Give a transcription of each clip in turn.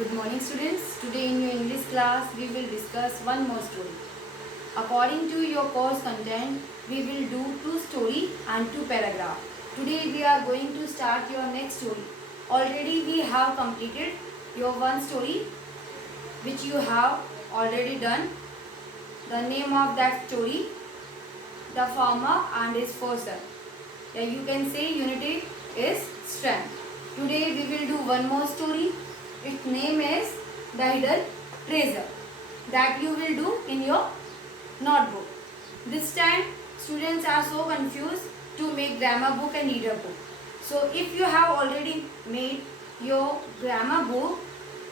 Good morning students. Today in your English class we will discuss one more story. According to your course content, we will do two story and two paragraph. Today we are going to start your next story. Already we have completed your one story which you have already done. The name of that story, The Farmer and His Four Sons. Yeah, you can say unity is strength. Today we will do one more story. Its name is The Hidden Treasure, that you will do in your notebook. This time students are so confused to make grammar book and reader book. So if you have already made your grammar book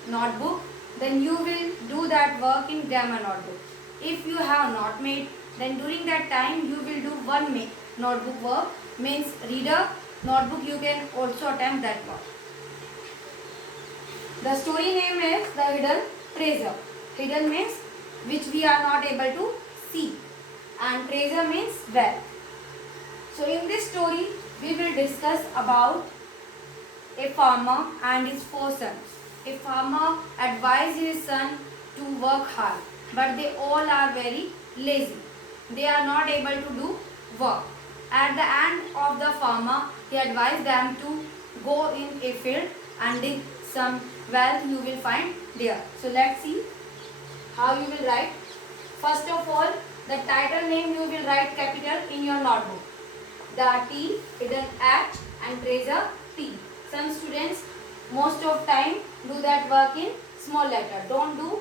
notebook, then you will do that work in grammar notebook. If you have not made, then during that time you will do one notebook work, means reader notebook you can also attempt that work. The story name is The Hidden Treasure. Hidden means which we are not able to see, and treasure means wealth. So in this story we will discuss about a farmer and his four sons. A farmer advised his son to work hard, but they all are very lazy. They are not able to do work. At the end of the farmer, he advised them to go in a field and dig some wealth you will find there. So let's see how you will write. First of all, the title name you will write capital in your notebook. The T, hidden H and treasure T. Some students most of time do that work in small letter. Don't do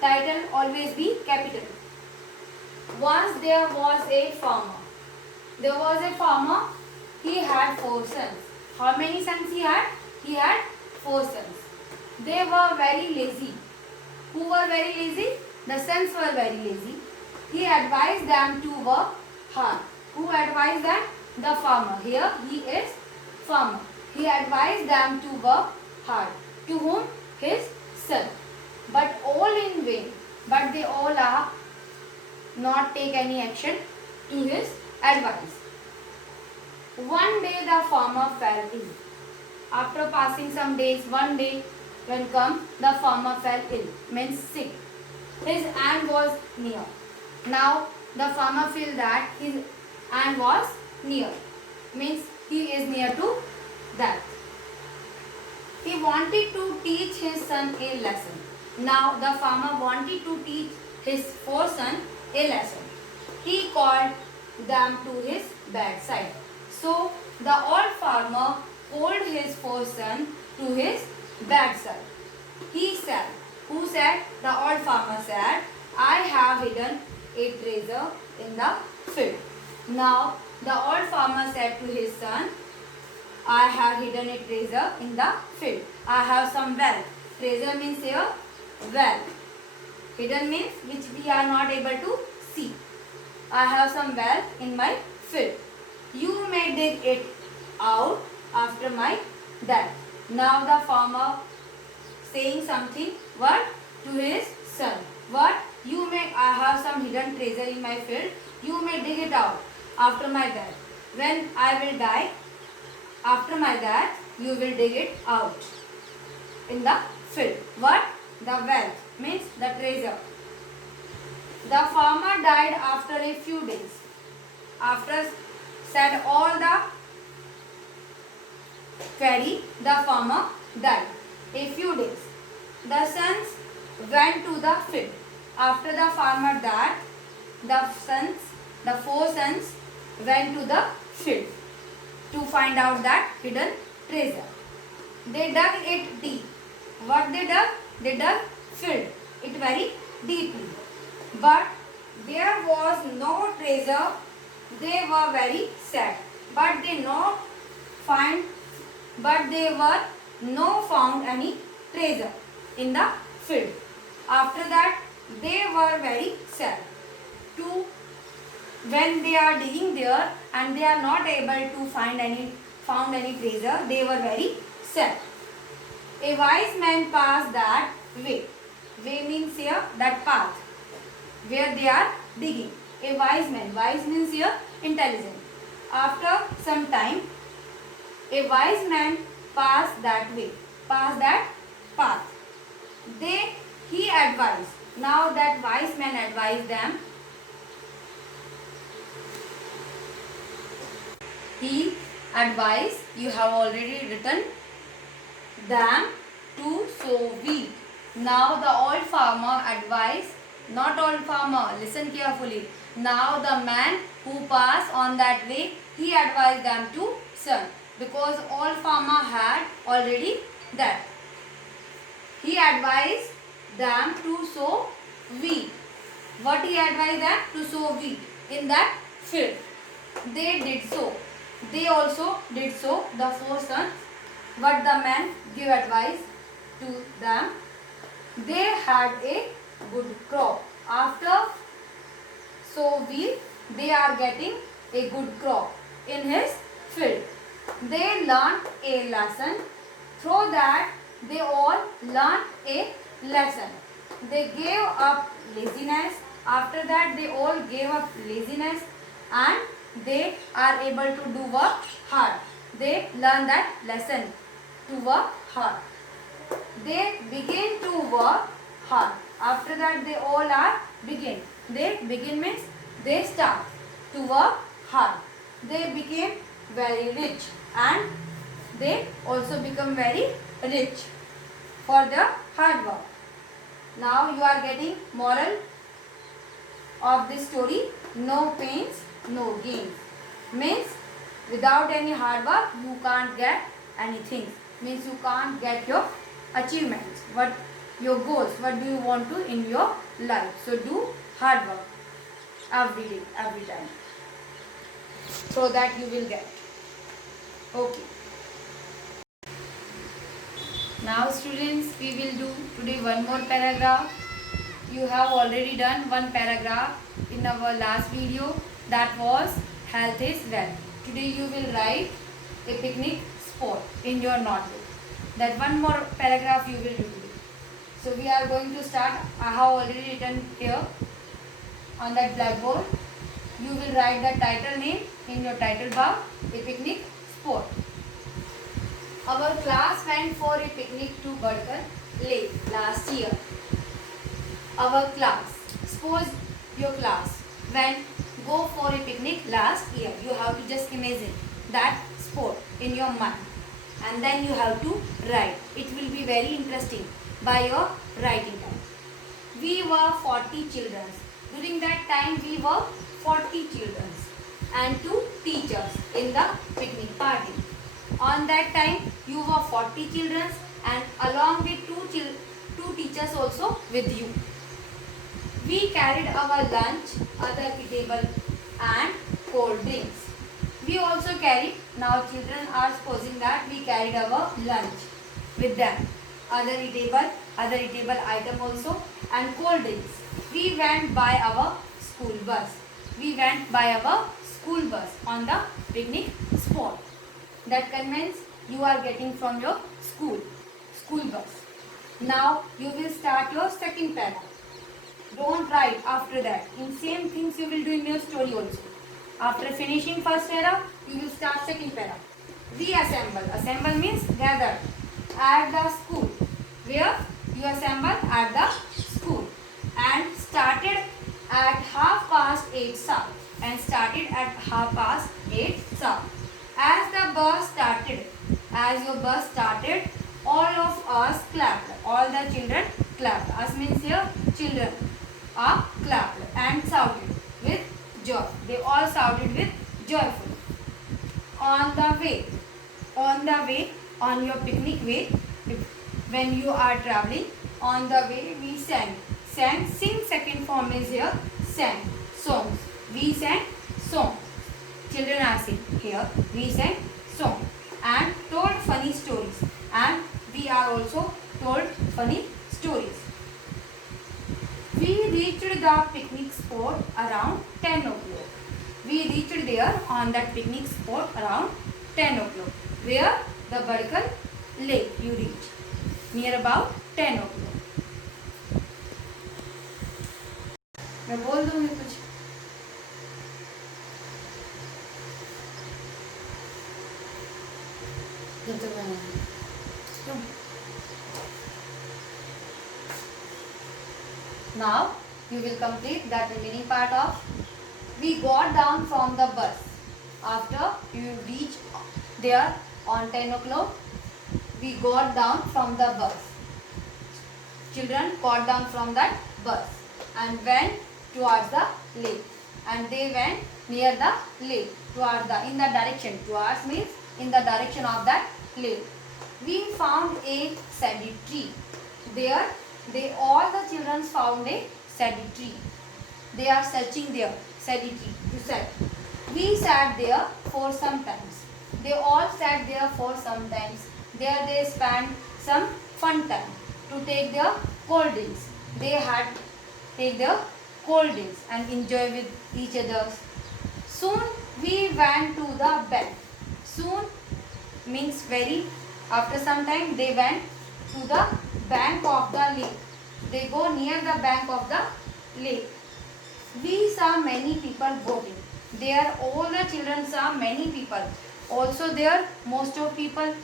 title, always be capital. Once there was a farmer. There was a farmer. He had four sons. How many sons he had? He had four sons. They were very lazy. Who were very lazy? The sons were very lazy. He advised them to work hard. Who advised them? The farmer. Here he is farmer. He advised them to work hard. To whom? His son. But all in vain. But they all are not take any action to his advice. One day the farmer fell ill. After passing some days, one day when come, the farmer fell ill, means sick. His end was near. Now the farmer feel that his end was near, means he is near to death. He wanted to teach his son a lesson. Now the farmer wanted to teach his four sons a lesson. He called them to his bedside. So the old farmer called his four sons to his bedside. He said, who said? The old farmer said, I have hidden a treasure in the field. Now the old farmer said to his son, I have hidden a treasure in the field. I have some wealth. Treasure means here wealth. Hidden means which we are not able to see. I have some wealth in my field. You may dig it out after my death. Now the farmer saying something, what? To his son. What? You may, I have some hidden treasure in my field. You may dig it out after my death. When I will die, after my death, you will dig it out in the field. What? The wealth means the treasure. The farmer died after a few days. After said all the query, the farmer died. A few days. The sons went to the field. After the farmer died, the four sons went to the field to find out that hidden treasure. They dug it deep. What they dug? They dug field it very deeply. But there was no treasure. They were very sad. But they were no found any treasure in the field. After that, they were very sad. When they are digging there and they are not able to found any treasure, they were very sad. A wise man passed that way. Way means here that path where they are digging. A wise man. Wise means here intelligent. After some time, a wise man passed that way. Passed that path. he advised. Now that wise man advised them. He advised, you have already written, them to sow wheat. Now the old farmer advised, not old farmer, listen carefully. Now the man who passed on that way, he advised them to sow, because old farmer had already that. He advised them to sow wheat. What he advised them? To sow wheat in that field. They did so. They also did so, the four sons. What the man gave advice to them. They had a good crop. After sow wheat, they are getting a good crop in his field. They learned a lesson. Through that, they all learned a lesson. They gave up laziness. After that, they all gave up laziness and they are able to do work hard. They learn that lesson to work hard. They begin to work hard. After that, they all are begin. They begin means they start to work hard. They became very rich and they also become very rich for their hard work. Now you are getting moral of this story. No pains, no gains. Means without any hard work you can't get anything. Means you can't get your achievements, what your goals, what do you want to in your life. So do hard work every day, every time, so that you will get. Okay. Now students, we will do today one more paragraph. You have already done one paragraph in our last video, that was health is wealth. Today you will write a picnic spot in your notebook. That one more paragraph you will do today. So we are going to start. I have already written here on that blackboard. You will write the title name in your title bar, a picnic spot. Our class went for a picnic to Badkar Lake last year. Our class, suppose your class go for a picnic last year. You have to just imagine that spot in your mind and then you have to write. It will be very interesting by your writing time. We were 40 children. During that time we were 40 children and 2 teachers in the picnic party. On that time you were 40 children and along with 2 teachers also with you. We carried our lunch, other eatable and cold drinks. We also carried, now children are supposing that we carried our lunch with them. Other eatable item also and cold drinks. We went by our school bus. We went by our school bus on the picnic spot. That conveys you are getting from your school bus. Now you will start your second paragraph. Don't write after that. In same things you will do in your story also. After finishing first para, you will start second para. We assemble. Assemble means gather at the school. Where you assemble at the school and started at 8:30 sharp. And started at 8:30 sharp. As your bus started, all of us clapped. All the children clapped. Us means here children are clapped and shouted with joy. They all shouted with joyful. On the way, on your picnic way, when you are traveling, on the way we sang. Sing second form is here sang. Songs. We sang songs. Children are sing here. We sang song and told funny stories. And we are also told funny stories. We reached the picnic spot around 10 o'clock. We reached there on that picnic spot around 10 o'clock. Where? The Badkar Lake you reach. Near about 10 o'clock. मैं बोल दूँगी कुछ. जब तक मैं Now you will complete that remaining part of we got down from the bus. After you reach there on 10 o'clock, we got down from the bus. Children got down from that bus and went towards the lake. And they went near the lake, towards the in the direction. Towards means in the direction of that lake. We found a shady tree. There, all the children found a shady tree. They are searching there, shady tree. You said. We sat there for some times. They all sat there for some times. There they spent some fun time to take their cold drinks. They had take their cold drinks and enjoy with each other. Soon we went to the bank. Soon means very. After some time they went to the bank of the lake. They go near the bank of the lake. We saw many people boating. There all the children saw many people. Also there most of people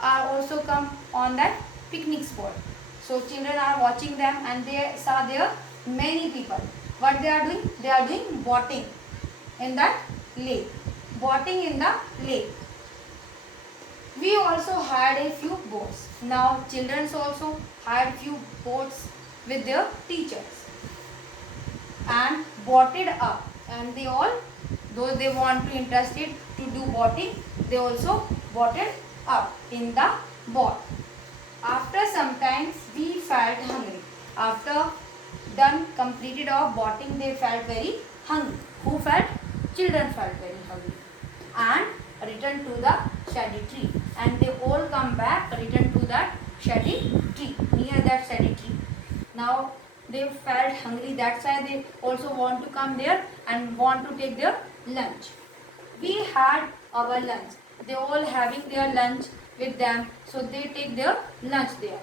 are also come on that picnic spot. So children are watching them and they saw there many people. What they are doing? They are doing boating in that lake. Boating in the lake. We also had a few boats. Now children also had few boats with their teachers and boated up, and they all, though they want to interested to do boating, they also boated up in the boat. After some time we felt hungry. After done completed of boating, they felt very hungry. Who felt? Children felt very hungry and returned to the shady tree. And they all come back, return to that shady tree, near that shady tree. Now they felt hungry, that's why they also want to come there and want to take their lunch. We had our lunch. They all having their lunch with them, so they take their lunch there.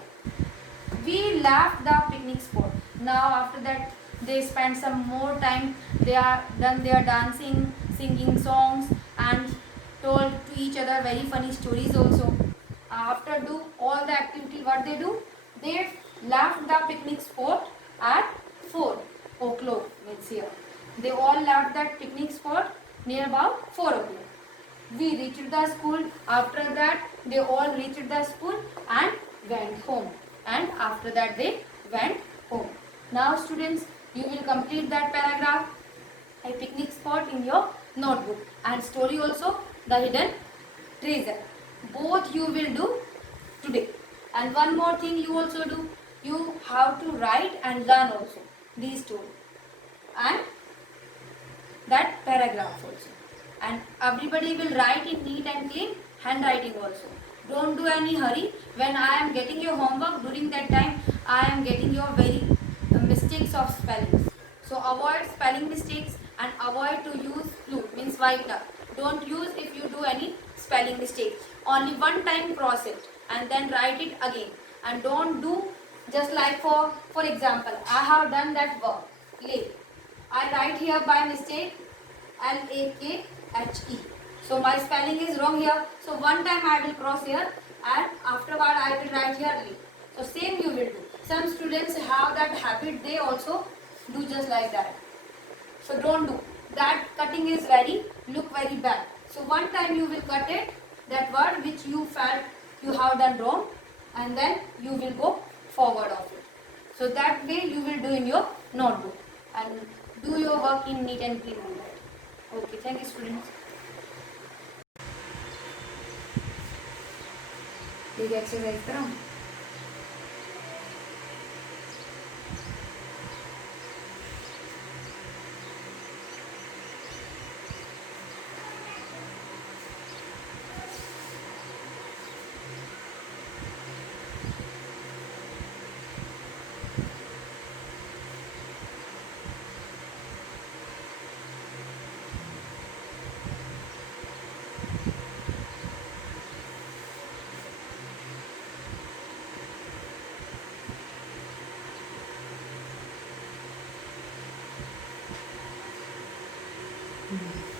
We left the picnic spot. Now after that they spend some more time. They are done their dancing, singing songs and told to each other very funny stories also. After do all the activity, what they do? They left the picnic spot at 4 o'clock. Means here. They all left that picnic spot near about 4 o'clock. We reached the school. After that they all reached the school and went home. And after that they went home. Now students, you will complete that paragraph, a picnic spot, in your notebook, and story also, the hidden treasure. Both you will do today. And one more thing you also do, you have to write and learn also these two and that paragraph also. And everybody will write in neat and clean handwriting also. Don't do any hurry. When I am getting your homework, during that time I am getting your very mistakes of spellings. So avoid spelling mistakes and avoid to use blue, means whitener. Don't use if you do any spelling mistake. Only one time cross it and then write it again. And don't do just like for example, I have done that verb, lake. I write here by mistake L-A-K-H-E. So my spelling is wrong here. So one time I will cross here and afterward I will write here lake. So same you will do. Some students have that habit, they also do just like that. So don't do. That cutting is look very bad. So one time you will cut it, that word which you felt you have done wrong, and then you will go forward of it. So that way you will do in your notebook and do your work in neat and clean manner. Okay, thank you students. एक exercise कराऊं? Mm-hmm.